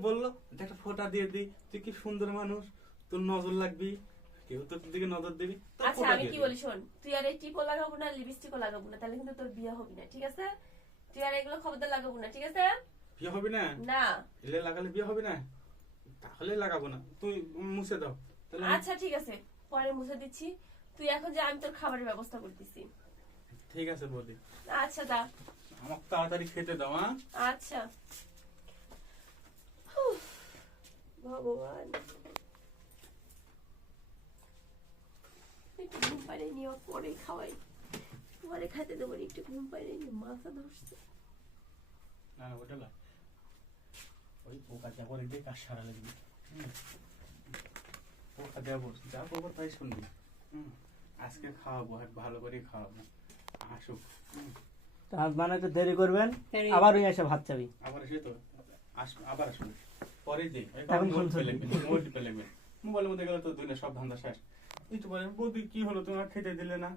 বলল একটা ফোঁটা দিয়ে দি তুই কি সুন্দর মানুষ? তোর নজর লাগবি? কেউ তোর দিকে নজর দিবি আচ্ছা আমি কি বলি শোন তুই আর এই টিপও লাগাবো না লিপস্টিকও লাগাবো না তাহলে কিন্তু তোর বিয়ে হবে না ঠিক আছে? তুই আর এগুলো খবরদার লাগাবো না ঠিক আছে? বিয়ে হবে না? না। এলে লাগালে বিয়ে হবে না? তাহলে লাগাবো না তুই মুছে দাও আচ্ছা ঠিক আছে পরে মুছে দিচ্ছি। তুই এখন যে আমি তোর খাবারের ব্যবস্থা করতেছি। ঠিক আছে বৌদি। আচ্ছা দা আমাকে তাড়াতাড়ি খেতে দাও হ্যাঁ? আচ্ছা। ভগবান একটু ঘুম পাড়ে নিয়ে পরে খাওয়াই পরে খাইতে দেবো না, একটু ঘুম পাড়ে নিয়ে মাথা ধরছে না না ওটা না ওই পোকা যা করে দিয়ে কাজ সারা লাগবে পোকা দেবো যা খবর তাই শুনবি হুম। আজকে খাওয়াবো আর ভালো করে খাওয়াবো আসুক মানে একটু দেরি করবেন। আবার ওই এসে ভাত চাবি আবার এসে তো আস আবার আসুন পরে যে মোবাইলের মধ্যে গেলে তো দুনিয়া সব ধান্দা শেষ। একটু বলে বৌদি কি হলো? তোমার খেতে দিলে না?